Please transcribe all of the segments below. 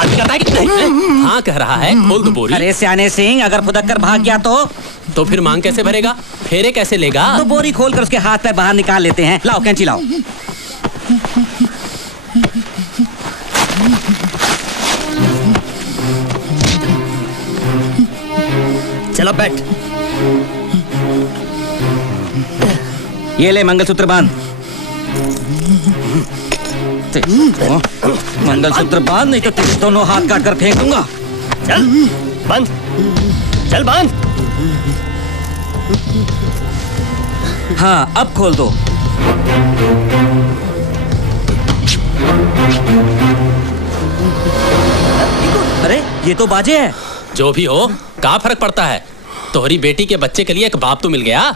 शादी करता है कि नहीं? हाँ कह रहा है, खोल दो बोरी। अरे सियाने सिंह, अगर फुदक कर भाग गया तो फिर मांग कैसे भरेगा, फेरे कैसे लेगा? तो बोरी खोल कर उसके हाथ पैर बाहर निकाल लेते हैं। लाओ कैंची लाओ। चलो बैठ। ये ले मंगलसूत्र बांध। मंगलसूत्र बांध, नहीं तो तेरे दोनों हाथ काट कर फेंक दूंगा। चल बंद, चल बंद। हाँ अब खोल दो। अरे ये तो बाजे है। जो भी हो, क्या फर्क पड़ता है? तोहरी बेटी के बच्चे के लिए एक बाप तो मिल गया।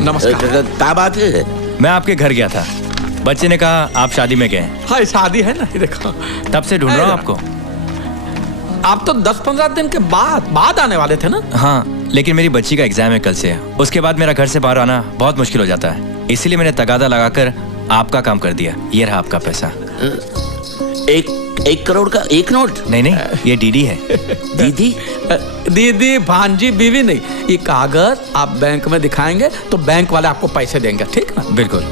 नमस्कार। क्या बात है? मैं आपके घर गया था, बच्चे ने कहा आप शादी में गए। हाँ शादी है ना, ये देखो। तब से ढूंढ रहा हूँ आपको। आप तो 10-15 दिन के बाद आने वाले थे ना? हाँ, लेकिन मेरी बच्ची का एग्जाम है कल से। उसके बाद मेरा घर से बाहर आना बहुत मुश्किल हो जाता है, इसीलिए मैंने तगादा लगाकर आपका काम कर दिया। ये रहा आपका पैसा। एक करोड़ का एक नोट? नहीं, ये डीडी है। दीदी? दीदी भांजी बीवी नहीं, ये कागज आप बैंक में दिखाएंगे तो बैंक वाले आपको पैसे देंगे, ठीक ना? बिल्कुल।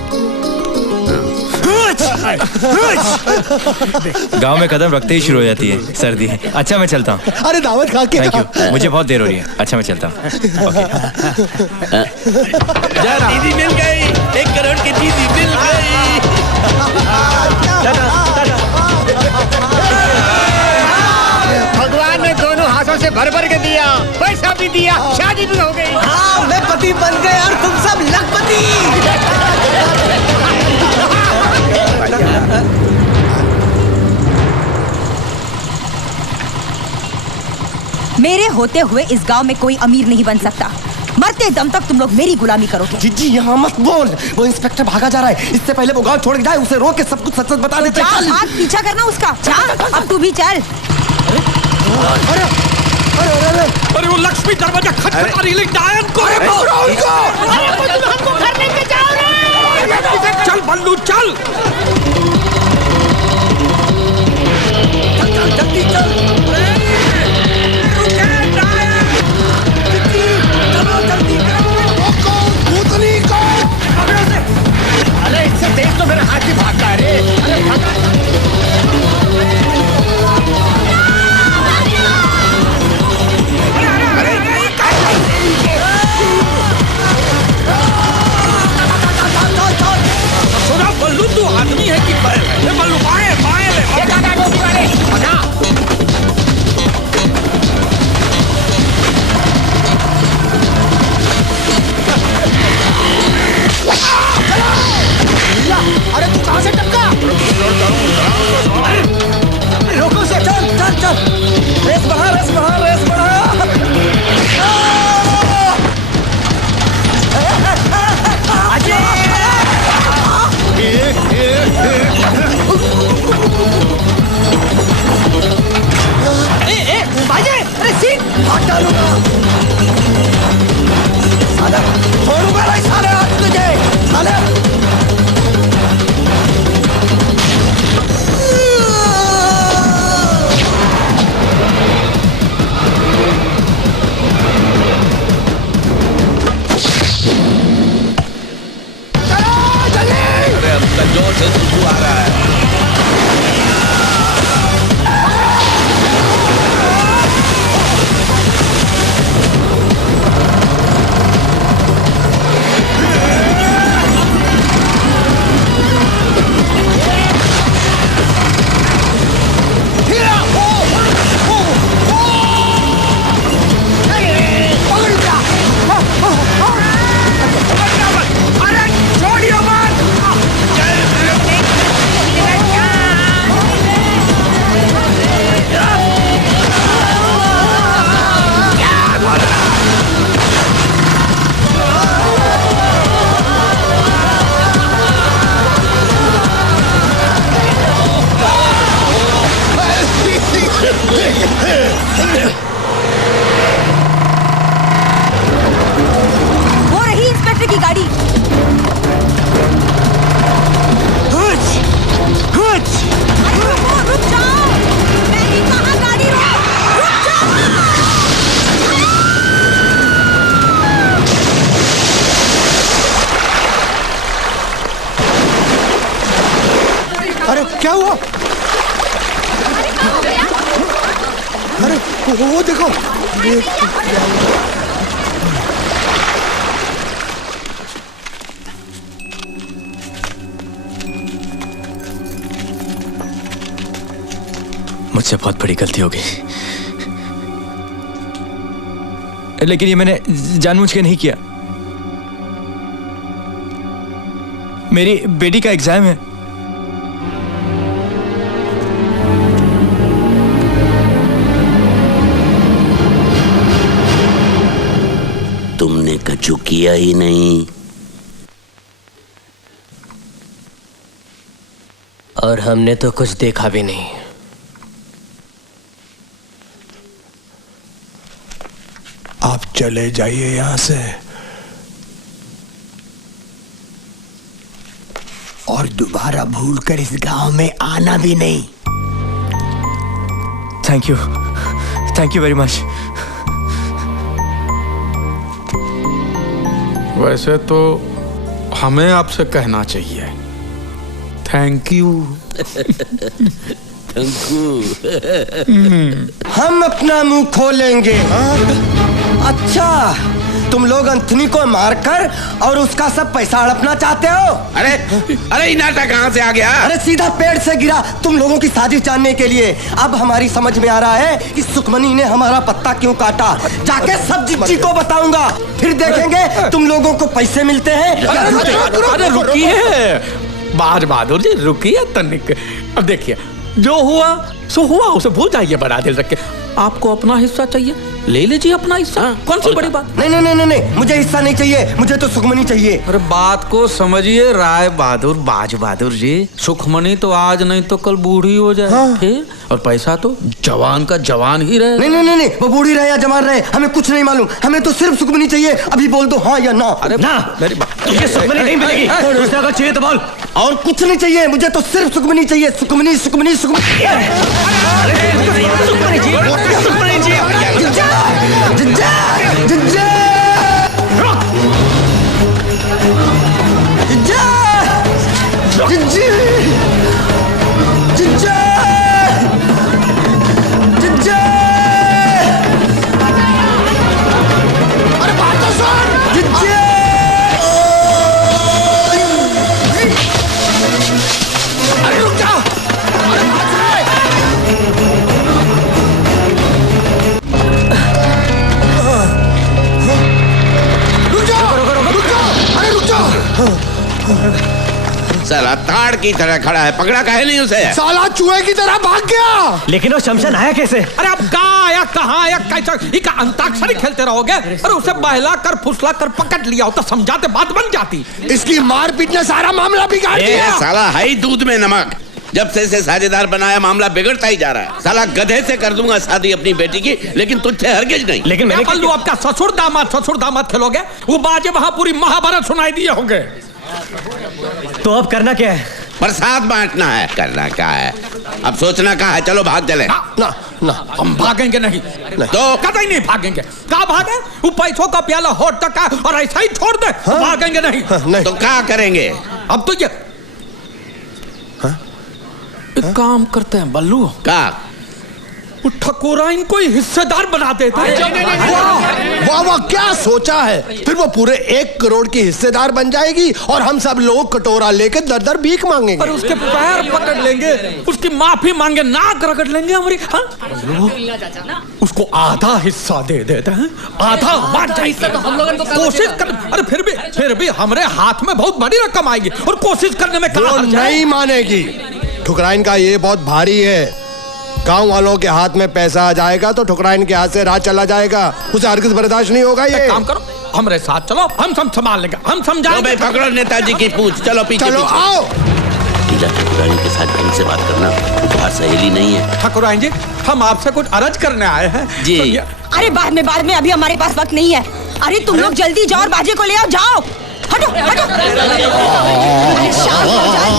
गांव में कदम रखते ही शुरू हो जाती है सर्दी। अच्छा मैं चलता हूँ। अरे दावत खा के। थैंक यू, मुझे बहुत देर हो रही है। अच्छा मैं चलता हूँ। दीदी मिल गई, 1 करोड़ की दीदी मिल गई। भगवान ने दोनों हाथों से भर भर के दिया, पैसा भी दिया, शादी भी हो गई। हाँ मैं पति बन गया और तुम सब लखपति। मेरे होते हुए इस गांव में कोई अमीर नहीं बन सकता। मरते दम तक तुम लोग मेरी गुलामी करोगे। जीजी यहाँ मत बोल, वो इंस्पेक्टर भागा जा रहा है। इससे पहले वो गांव छोड़ के जाए, उसे रोक के सब कुछ सच सच बता देते। चल हाथ पीछा करना उसका। चल अब तू भी चल। अरे वो लक्ष्मी दरवाजा खटखटा रही है, डायन को है वो। अरे तुम हमको घर लेके जाओ रे। चल बल्लू चल। जल्दी चल। अरे इससे तेज तो मेरा हाथ ही भागता है रे। सुना बल्लू, तू आदमी है कि बैल है? हुआ? अरे वो देखो, मुझसे बहुत बड़ी गलती हो गई, लेकिन ये मैंने जानबूझ के नहीं किया। मेरी बेटी का एग्जाम है। तुमने कछु किया ही नहीं। और हमने तो कुछ देखा भी नहीं। आप चले जाइए यहां से और दोबारा भूलकर इस गांव में आना भी नहीं। Thank you very much. वैसे तो हमें आपसे कहना चाहिए थैंक यू। हम अपना मुंह खोलेंगे। अच्छा, तुम लोग अंथनी को मारकर और उसका सब पैसा हड़पना चाहते हो? अरे ये नाटक कहाँ से आ गया? अरे सीधा पेड़ से गिरा तुम लोगों की साजिश जानने के लिए। अब हमारी समझ में आ रहा है कि सुखमनी ने हमारा पत्ता क्यों काटा। जाके सब जिज्जी को बताऊंगा, फिर देखेंगे तुम लोगों को पैसे मिलते हैं। अरे रुकिए बाज बहादुर जी, रुकिए तनिक। अब देखिए, जो हुआ सो हुआ, उसे भूल जाइए बड़ा दिल रख के। आपको अपना हिस्सा चाहिए, ले लीजिए अपना हिस्सा। कौन सी बड़ी बात? नहीं नहीं नहीं नहीं, मुझे हिस्सा नहीं चाहिए, मुझे तो सुखमनी चाहिए। अरे बात को समझिए राय बहादुर, बाज बहादुर जी। सुखमनी तो आज नहीं तो कल बूढ़ी हो जाए। हाँ। फिर और पैसा तो जवान का जवान ही रहे। नहीं नहीं नहीं नहीं, वो बूढ़ी रहे या जवान रहे हमें कुछ नहीं मालूम, हमें तो सिर्फ सुखमनी चाहिए। अभी बोल दो हाँ या ना। अरे ना, मेरी बात तुझे सुखमनी नहीं मिलेगी। दूसरा अगर चाहिए तो बोल। और कुछ नहीं चाहिए, मुझे तो सिर्फ सुखमनी चाहिए। सुखमनी सुखमनी सुखमनी। साला ताड़ की तरह खड़ा है, पकड़ा काहे नहीं उसे? साला चूहे की तरह भाग गया। लेकिन वो शमशान आया कैसे? अरे अब कहाँ आया, कहाँ आया, कैसा? इका अंताक्षरी खेलते रहोगे? अरे उसे बहला कर फुसला कर पकड़ लिया होता, समझाते बात बन जाती। इसकी मारपीट ने सारा मामला बिगाड़ दिया। साला है ही दूध में नमक। जब से इसे साझेदार बनाया मामला बिगड़ता ही जा रहा है। साला गधे से कर दूंगा शादी अपनी बेटी की, लेकिन तुझसे हरगिज नहीं। लेकिन मैंने कल आपका ससुर दामाद खेलोगे, वो बाजे वहां पूरी महाभारत सुनाई दिए होंगे। तो अब करना क्या है? प्रसाद बांटना है। करना क्या है, अब सोचना क्या है। चलो भाग चले। ना ना, हम भागेंगे नहीं, तो कतई नहीं भागेंगे। कहाँ भागे? वो पैसों का प्याला होठ तक है और ऐसा ही छोड़ दे। हाँ? भागेंगे नहीं। हाँ, नहीं। तो क्या करेंगे? अब तो ये एक काम करते हैं बल्लू, क्या? ठकुराइन को हिस्सेदार बना देते हैं। वाह वाह, क्या सोचा है। फिर वो पूरे 1 करोड़ की हिस्सेदार बन जाएगी और हम सब लोग कटोरा लेके दर दर भीख मांगेंगे। और उसके पैर पकड़ लेंगे, उसकी माफी मांगे, नाक रगड़ लेंगे हमारी। हाँ? उसको आधा हिस्सा दे देते हैं, आधा कोशिश कर। अरे फिर भी हमारे हाथ में बहुत बड़ी रकम आएगी और कोशिश करने में वो नहीं मानेगी। ठुकराइन का ये बहुत भारी है। गांव वालों के हाथ में पैसा आ जाएगा तो ठुकराइन के हाथ से राज चला जाएगा। उसे हरगिज बर्दाश्त नहीं होगा। ये काम करो, हमारे साथ चलो, हम सब संभाल लेंगे, हम समझाएंगे। पकड़ो नेताजी की पूंछ, चलो पीछे। चलो आओ। टीला ठकुराइन के साथ ढंग से बात करना उपहार सहेली नहीं है। ठकुराइन जी, हम आपसे कुछ अर्ज करने आए हैं जी। अरे बाद में अभी हमारे पास वक्त नहीं है। अरे तुम लोग जल्दी जाओ और बाजे को ले आओ, जाओ। हटो हटो। अरे शाम हो जाए।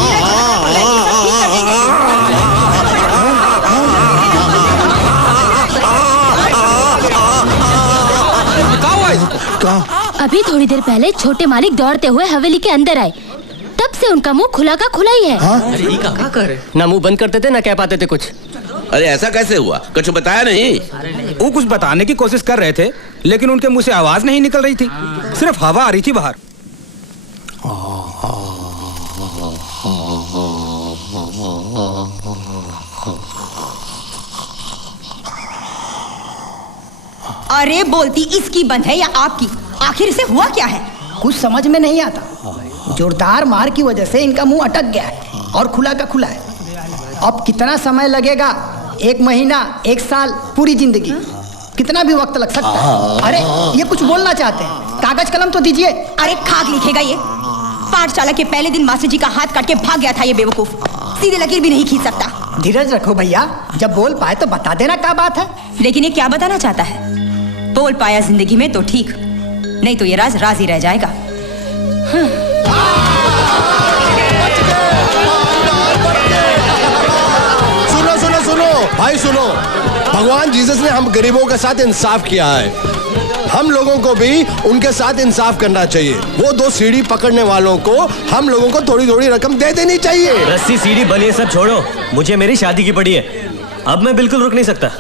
अभी थोड़ी देर पहले छोटे मालिक दौड़ते हुए हवेली के अंदर आए, तब से से उनका मुंह खुला का खुला ही है। ना मुंह बंद करते थे ना कह पाते थे कुछ। अरे ऐसा कैसे हुआ, कुछ बताया नहीं? वो कुछ बताने की कोशिश कर रहे थे, लेकिन उनके मुंह से आवाज नहीं निकल रही थी, सिर्फ हवा आ रही थी बाहर। अरे बोलती इसकी बंद है या आपकी? आखिर इसे हुआ क्या है? कुछ समझ में नहीं आता। जोरदार मार की वजह से इनका मुंह अटक गया है और खुला का खुला है। अब कितना समय लगेगा? 1 महीना, 1 साल, पूरी जिंदगी, कितना भी वक्त लग सकता है। अरे ये कुछ बोलना चाहते हैं, कागज कलम तो दीजिए। अरे खाक लिखेगा ये? पाठशाला के पहले दिन मास्टर जी का हाथ काट के भाग गया था ये बेवकूफ, सीधे लकीर भी नहीं खींच सकता। धीरज रखो भैया, जब बोल पाए तो बता देना क्या बात है। लेकिन ये क्या बताना चाहता है? बोल पाया जिंदगी में तो ठीक, नहीं तो ये राज राज ही रह जाएगा। सुनो सुनो सुनो भाई सुनो, भगवान जीसस ने हम गरीबों के साथ इंसाफ किया है, हम लोगों को भी उनके साथ इंसाफ करना चाहिए। वो 2 सीढ़ी पकड़ने वालों को हम लोगों को थोड़ी थोड़ी रकम दे देनी चाहिए। रस्सी सीढ़ी बलिए सब छोड़ो, मुझे मेरी शादी की पड़ी है। अब मैं बिल्कुल रुक नहीं सकता।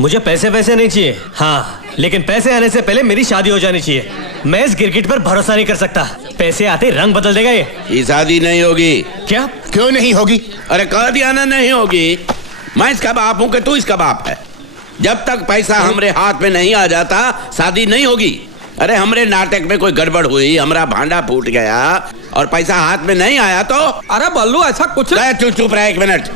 मुझे पैसे वैसे नहीं चाहिए, हाँ, लेकिन पैसे आने से पहले मेरी शादी हो जानी चाहिए। मैं इस गिरगिट पर भरोसा नहीं कर सकता, पैसे आते रंग बदल देगा ये। शादी नहीं होगी। क्या? क्यों नहीं होगी? अरे कह दिया ना नहीं होगी। मैं इसका बाप हूं कि तू इसका बाप है। जब तक पैसा हमरे हाथ में नहीं आ जाता शादी नहीं होगी। अरे हमरे नाटक में कोई गड़बड़ हुई, हमारा भांडा फूट गया और पैसा हाथ में नहीं आया तो? अरे बल्लू ऐसा कुछ चुप रहा 1 मिनट।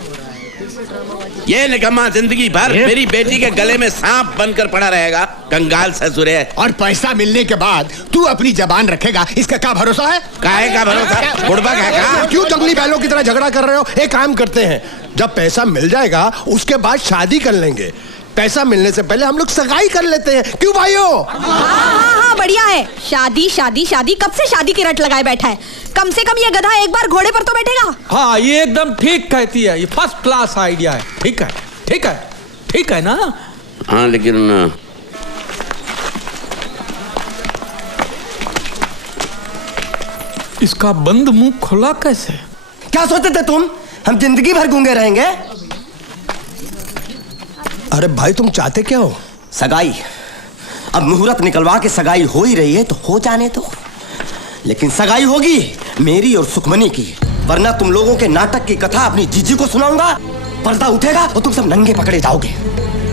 ये निकम्मा जिंदगी भर मेरी बेटी के गले में सांप बनकर पड़ा रहेगा, कंगाल ससुर है। और पैसा मिलने के बाद तू अपनी जबान रखेगा, इसका क्या भरोसा है? काहे का भरोसा? बुड़बक है का? क्यों जंगली बैलों की तरह झगड़ा कर रहे हो? एक काम करते हैं, जब पैसा मिल जाएगा उसके बाद शादी कर लेंगे। पैसा मिलने से पहले हम लोग सगाई कर लेते हैं, क्यों भाइयों? हाँ, बढ़िया है। शादी शादी शादी, कब से शादी की रट लगाए बैठा है? कम से कम ये गधा एक बार घोड़े पर तो बैठेगा। हाँ, ये एकदम ठीक कहती है, ये फर्स्ट क्लास आइडिया है। ठीक है, ठीक है, ठीक है ना? हाँ, लेकिन इसका बंद मुंह खुला कैसे? क्या सोचते थे तुम, हम जिंदगी भर गूंगे रहेंगे? अरे भाई तुम चाहते क्या हो? सगाई। अब मुहूर्त निकलवा के सगाई हो ही रही है तो हो जाने दो, लेकिन सगाई होगी मेरी और सुखमनी की, वरना तुम लोगों के नाटक की कथा अपनी जीजी को सुनाऊंगा, पर्दा उठेगा और तुम सब नंगे पकड़े जाओगे।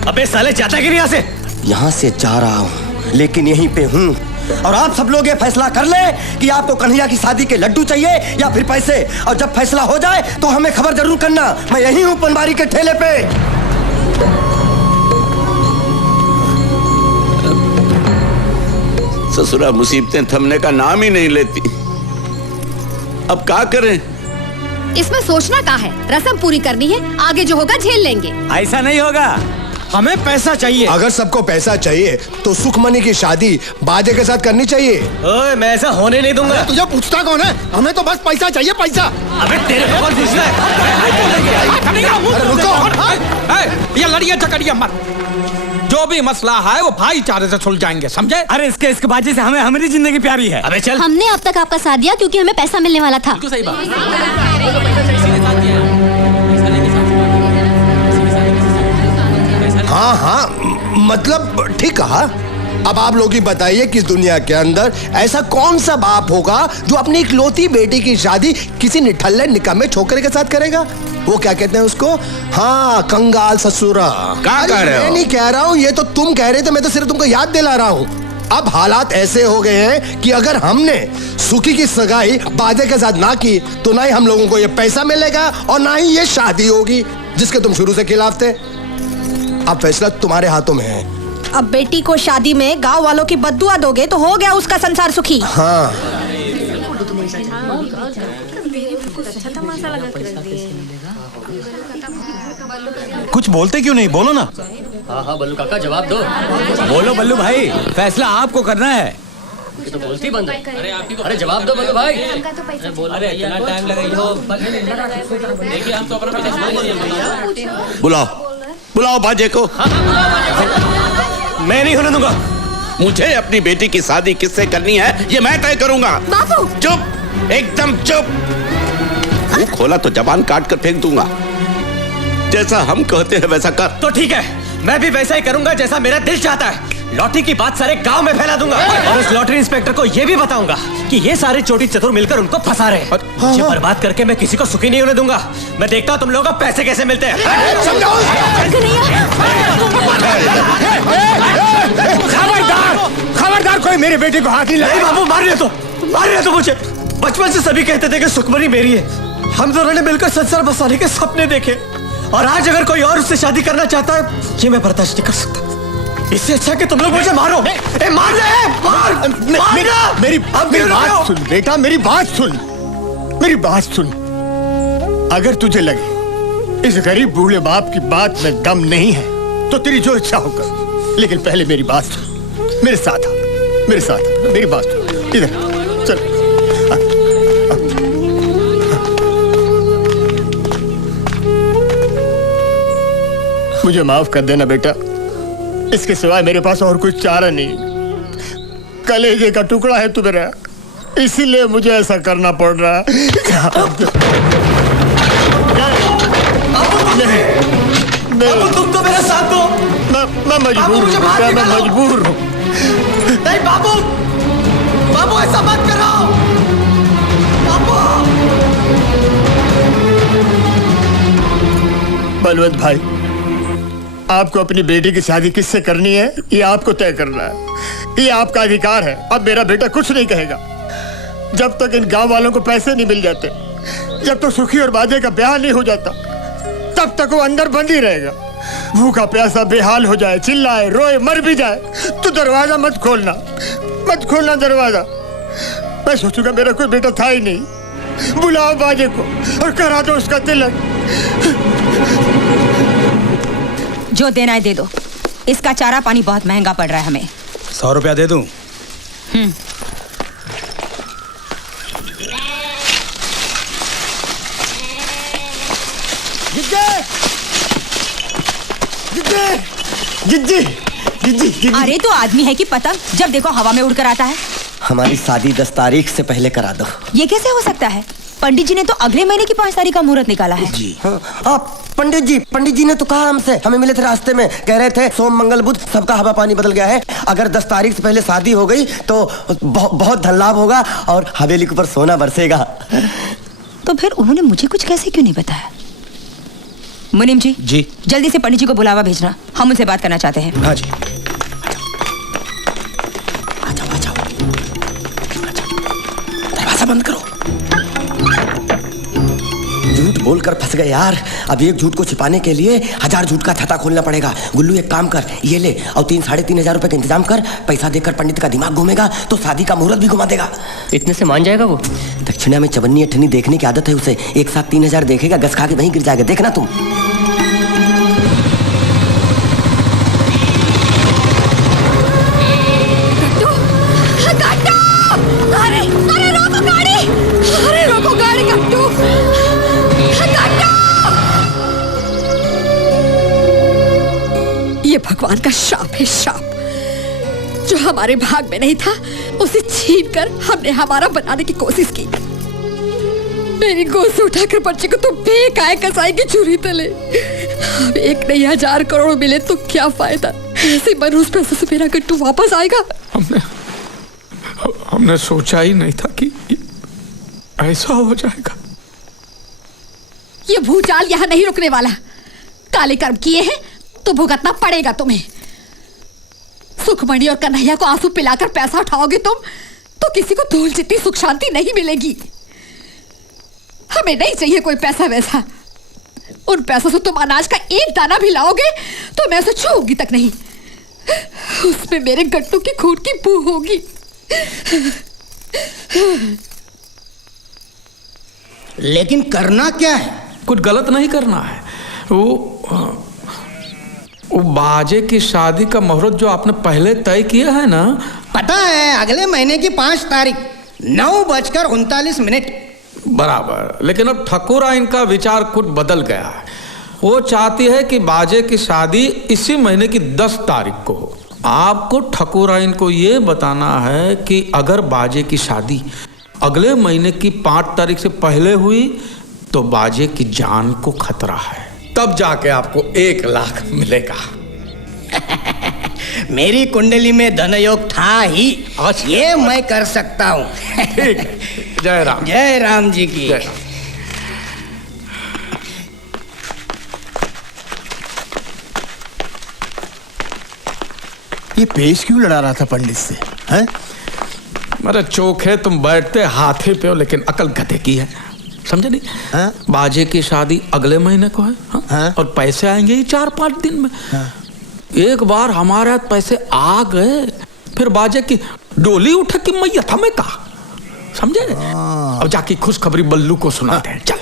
अबे साले जाता कि नहीं यहाँ से? यहाँ से जा रहा हूँ, लेकिन यहीं पे हूँ। और आप सब लोग ये फैसला कर ले कि आपको कन्हैया की शादी के लड्डू चाहिए या फिर पैसे। और जब फैसला हो जाए तो हमें खबर जरूर करना, मैं यहीं हूँ पनवारी के ठेले पे। ससुरा मुसीबतें थमने का नाम ही नहीं लेती। अब क्या करें? इसमें सोचना क्या है, रस्म पूरी करनी है, आगे जो होगा झेल लेंगे। ऐसा नहीं होगा, हमें पैसा चाहिए। अगर सबको पैसा चाहिए तो सुखमनी की शादी बाजे के साथ करनी चाहिए। ओए, मैं ऐसा होने नहीं दूंगा। तुझे पूछता कौन है? हमें तो बस पैसा चाहिए, पैसा। अबे तेरे को कौन पूछता है? ये लड़िया झगड़िया मत, जो भी मसला है वो भाईचारे से सुलझाएंगे, समझे? अरे इसके बाजी से हमें हमारी जिंदगी प्यारी है। अबे चल। हमने अब तक आपका साथ दिया क्योंकि हमें पैसा मिलने वाला था। सही बात। हाँ हाँ, मतलब ठीक कहा। अब आप लोग ही बताइए कि इस दुनिया के अंदर ऐसा कौन सा बाप होगा जो अपनी इकलौती बेटी की शादी किसी निठल्ले निकम्मे छोकरे के साथ करेगा? वो क्या कहते हैं उसको? हाँ, कंगाल ससुरा। क्या कह रहे हो? मैं नहीं कह रहा हूँ, ये तो तुम कह रहे थे, मैं तो सिर्फ तुमको याद दिला रहा हूँ। अब हालात ऐसे हो गए हैं कि अगर हमने सुखी की सगाई बाजे के साथ ना की तो ना ही हम लोगों को ये पैसा मिलेगा और ना ही ये शादी होगी जिसके तुम शुरू से खिलाफ थे। अब फैसला तुम्हारे हाथों में है। अब बेटी को शादी में गांव वालों की बद्दुआ दोगे तो हो गया उसका संसार सुखी। हाँ, कुछ बोलते क्यों नहीं, बोलो ना। हाँ हाँ बल्लू काका, जवाब दो। बोलो बल्लू भाई, फैसला आपको करना है। तो बोलती बंद है। अरे जवाब दो बल्लू भाई। अरे इतना टाइम लगेगा। देखिए हम तो अपना बुलाओ बुलाओ बाजे को। मैं नहीं होने दूंगा। मुझे अपनी बेटी की शादी किससे करनी है ये मैं तय करूंगा। बापू। चुप, एकदम चुप। मुंह खोला तो जबान काट कर फेंक दूंगा। जैसा हम कहते हैं वैसा कर। तो ठीक है, मैं भी वैसा ही करूंगा जैसा मेरा दिल चाहता है। लॉटरी की बात सारे गांव में फैला दूंगा और उस लॉटरी इंस्पेक्टर को ये भी बताऊंगा कि ये सारे चोटी चतुर मिलकर उनको फंसा रहे हैं। मुझे बर्बाद करके मैं किसी को सुखी नहीं होने दूंगा। मैं देखता हूँ तुम लोगों को पैसे कैसे मिलते हैं। खबरदार, कोई मेरे बेटे को हाथ नहीं लगाए। बाबू मार रहे तो मुझे। बचपन से सभी कहते थे कि सुखमनी मेरी है। हम दोनों ने मिलकर संसार बसाने के सपने देखे और आज अगर कोई और उससे शादी करना चाहता है, ये मैं बर्दाश्त नहीं कर सकता। इससे अच्छा कि तुम लोग मुझे मारो। मेरी बात सुन बेटा, मेरी बात सुन। अगर तुझे लगे इस गरीब बूढ़े बाप की बात में दम नहीं है तो तेरी जो इच्छा हो कर, लेकिन पहले मेरी बात सुन। मेरे साथ मेरी बात सुन। इधर चल। मुझे माफ कर देना बेटा, इसके सिवाय मेरे पास और कोई चारा नहीं। कलेजे का टुकड़ा है तू मेरा, इसीलिए मुझे ऐसा करना पड़ रहा है। तुम तो मेरा साथ दो। मैं मजबूर हूँ। नहीं बाबू ऐसा मत करो। बलवंत भाई, आपको अपनी बेटी की शादी किससे करनी है ये आपको तय करना है। ये आपका अधिकार है। अब मेरा बेटा कुछ नहीं कहेगा जब तक इन गांव वालों को पैसे नहीं मिल जाते, जब तक सुखी और बाजे का ब्याह नहीं हो जाता, तब तक वो अंदर बंद ही रहेगा। भूखा प्यासा बेहाल हो जाए, चिल्लाए, रोए, मर भी जाए तो दरवाजा मत खोलना दरवाजा। मैं सोचूंगा मेरा कोई बेटा था ही नहीं। बुलाओ बाजे को और करा दो उसका तिलक। जो देना है दे दो। इसका चारा पानी बहुत महंगा पड़ रहा है हमें। 100 रुपया दे दूं? जिद्दी। अरे तो आदमी है कि पतंग, जब देखो हवा में उड़कर आता है। हमारी शादी 10 तारीख से पहले करा दो। ये कैसे हो सकता है? पंडित जी ने तो अगले महीने की 5 तारीख का मुहूर्त निकाला है। जी हाँ, पंडित जी ने तो कहा हमसे, हमें मिले थे रास्ते में, कह रहे थे सोम मंगल बुध सबका हवा पानी बदल गया है। अगर 10 तारीख से पहले शादी हो गई तो बहुत धन लाभ होगा और हवेली के ऊपर सोना बरसेगा। तो फिर उन्होंने मुझे कुछ कैसे क्यों नहीं बताया? मुनीम जी, जल्दी से पंडित जी को बुलावा भेजना, हम उनसे बात करना चाहते हैं। हाँ जी। दरवाजा बंद करो। झूठ बोलकर फंस गए यार। अब एक झूठ को छिपाने के लिए 1000 झूठ का छाता खोलना पड़ेगा। गुल्लू एक काम कर, ये ले और 3-3.5 हजार रुपए का इंतजाम कर। पैसा देकर पंडित का दिमाग घूमेगा तो शादी का मुहूर्त भी घुमा देगा। इतने से मान जाएगा वो? दक्षिणा में चवन्नी अठन्नी देखने की आदत है उसे। एक साथ 3000 देखेगा, गस खा के वहीं गिर जाएगा। देखना तुम। ये भगवान का शाप है, शाप। जो हमारे भाग में नहीं था उसे छीनकर हमने हमारा बनाने की कोशिश की। मेरी गोद से उठाकर बच्चे को तो फेंक आए कसाई की चूरी तले। अब 1 नहीं 1000 करोड़ मिले तो क्या फायदा? ऐसे मनहूस पैसे से मेरा गट्टू वापस आएगा। हमने सोचा ही नहीं था कि ऐसा हो जाएगा। ये भूचाल यहाँ नहीं रुकने वाला। काले कर्म किए हैं तो भुगतना पड़ेगा तुम्हें। सुखमणि और कन्हैया को आंसू पिलाकर पैसा उठाओगे तुम तो किसी को धूल जितनी सुख शांति नहीं मिलेगी। हमें नहीं चाहिए कोई पैसा वैसा। उन पैसों से तुम अनाज का एक दाना भी लाओगे तो मैं उसे छूऊंगी तक नहीं। उसमें मेरे गट्टू की खून की बू होगी। लेकिन करना क्या है? कुछ गलत नहीं करना है। वो बाजे की शादी का मुहूर्त जो आपने पहले तय किया है ना, पता है, अगले महीने की 5 तारीख 9:39 बराबर। लेकिन अब ठकुरा इनका विचार कुछ बदल गया है। वो चाहती है कि बाजे की शादी इसी महीने की 10 तारीख को हो। आपको ठकुरा इनको ये बताना है कि अगर बाजे की शादी अगले महीने की 5 तारीख से पहले हुई तो बाजे की जान को खतरा है, तब जाके आपको 1 लाख मिलेगा। मेरी कुंडली में धनयोग था ही, ये मैं कर सकता हूँ। ठीक है, जय राम। जय राम जी की। जय। ये पेश क्यों लड़ा रहा था पंडित से? हैं? मेरे चोखे, तुम बैठते हाथी पे हो लेकिन अकल गधे की है, समझे नहीं? हाँ? बाजे की शादी अगले महीने को है, हाँ? हाँ? और पैसे आएंगे ही 4-5 दिन में। हाँ? एक बार हमारे हाथ पैसे आ गए, फिर बाजे की डोली उठे कि मैया था मैं कहा, समझे? अब जाके खुशखबरी बल्लू को सुनाते हैं। चल।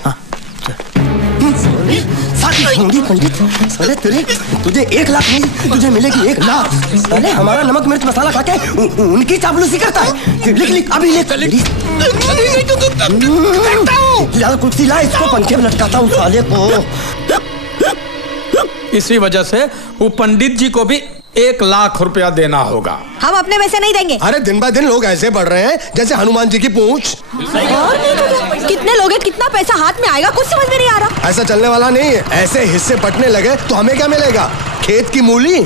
पंडित, साले तेरे, तुझे 1 लाख नहीं, तुझे मिलेगी 1 लाख। साले हमारा नमक मिर्च मसाला खा के उनकी चापलूसी करता है। लिख अभी लिख। ला कुर्सी ला, इसको पंखे में लटकाता हूँ साले को। इसी वजह से वो पंडित जी को भी 1 लाख रुपया देना होगा। हम अपने में से नहीं देंगे। अरे दिन ब दिन लोग ऐसे बढ़ रहे हैं जैसे हनुमान जी की पूंछ। और नहीं तो कितने लोग हैं, कितना पैसा हाथ में आएगा, कुछ समझ में नहीं आ रहा। ऐसा चलने वाला नहीं है। ऐसे हिस्से बंटने लगे तो हमें क्या मिलेगा? खेत की मूली।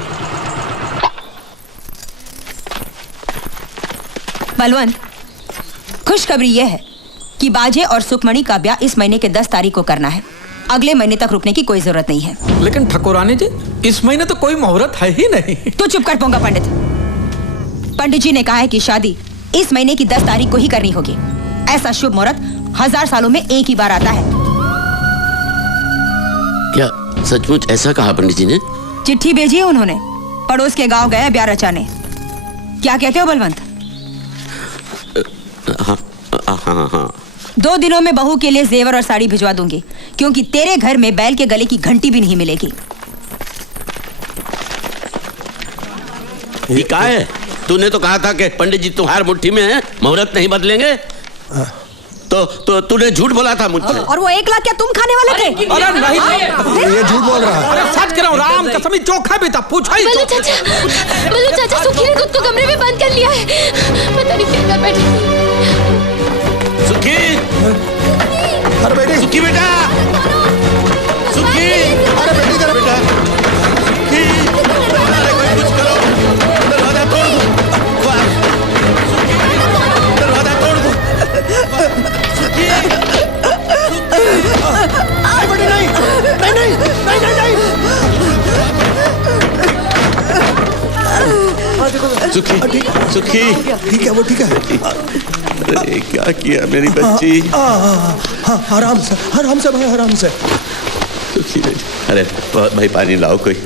बलवंत, खुशखबरी यह है कि बाजे और सुखमणि का ब्याह इस महीने के 10 तारीख को करना है। अगले महीने तक रुकने की कोई जरूरत नहीं है। लेकिन ठकुरानी जी, इस महीने तो कोई मुहूर्त है ही नहीं। तू चुप कर पोंगा पंडित। पंडित जी ने कहा है कि शादी इस महीने की 10 तारीख को ही करनी होगी। ऐसा शुभ मुहूर्त 1000 सालों में एक ही बार आता है। क्या सचमुच ऐसा कहा पंडित जी ने? चिट्ठी भेजी है उन्होंने। पड़ोस के गांव गए ब्याह रचाने। क्या कहते हो बलवंत? हाँ। 2 दिनों में बहू के लिए जेवर और साड़ी भिजवा दूंगी, क्योंकि तेरे घर में बैल के गले की घंटी भी नहीं मिलेगी। ये क्या है? तूने तो कहा था कि पंडित जी तुम्हारी मुट्ठी में है, मुहूर्त नहीं बदलेंगे। तो तूने झूठ बोला था मुझसे। और वो 1 लाख क्या तुम खाने वाले थे? अरे नहीं, ये झूठ बोल रहा है। अरे सच कह रहा हूँ, राम कसम, चोखा भी था, पूछा ही। बल्लू चाचा, सुखी ने खुद को कमरे में बंद कर लिया है। पता नहीं क्या कर बैठी। सुखी, अरे बेटी, सुखी बेटा, सुखी, अरे बेटी जरा बेटा, सुखी, अरे कोई कुछ करो, दरवाजा तोड़ दो, दरवाजा तोड़ दो, सुखी, अरे बेटी नहीं, सुखी, सुखी, ठीक है, वो ठीक है। अरे क्या किया मेरी बच्ची? आराम से भाई, आराम से। सुखी बेटी, अरे भाई पानी लाओ कोई।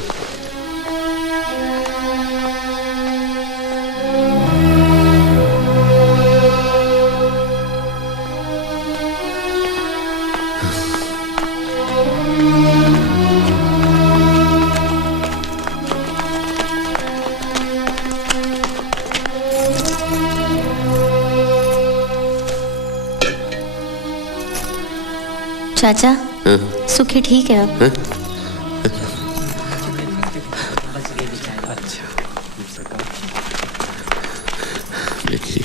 चाचा, सुखी ठीक है अब? देखिए